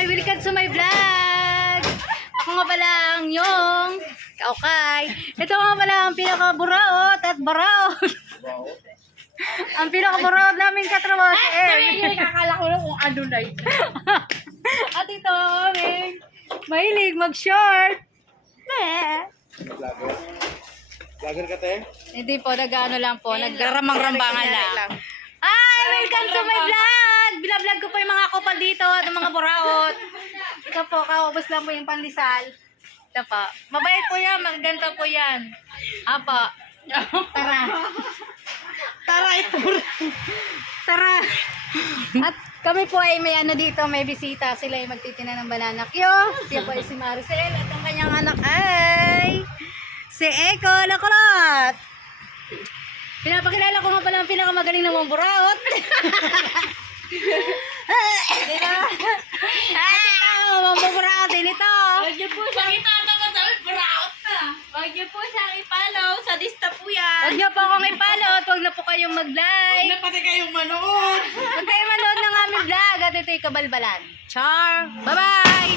Hi! Welcome to my vlog! Ako nga pala ang yung kaukay. Ito nga pala ang pinaka-buraot at baraot. Ang pinaka-buraot namin katrabaho si Em. Kakala ko lang kung ano na ito. At ito, mahilig mag-short. Vlogger ka, te? Hindi po, nag-ano lang po, nagramang-rambangan lang. Hi! Welcome to my vlog! Binablog ko po yung mga kupal dito at yung mga buraot. Ito po, kaubos lang po yung pandesal. Ito po. Mabait po yan, maganda po yan. Apa. Tara. Tara ito. Tara. At kami po ay may ano dito, may bisita. Sila ay magtitina ng banana Q. Siya po ay si Maricel at ang kanyang anak ay si Eko Lakulot. Pinapakilala ko nga pala ang pinakamagaling na mga buraot. Diba? At ito, mga buraot din ito. Huwag niyo po siyang itatapat sa buraot na. Huwag niyo po siyang ipalaw. Sadista po yan. Huwag niyo po akong ipalo at huwag na po kayong Huwag mag-like. na pati kayong manood. Huwag kayong manood ng aming vlog at ito'y kabalbalan. Char! Bye-bye!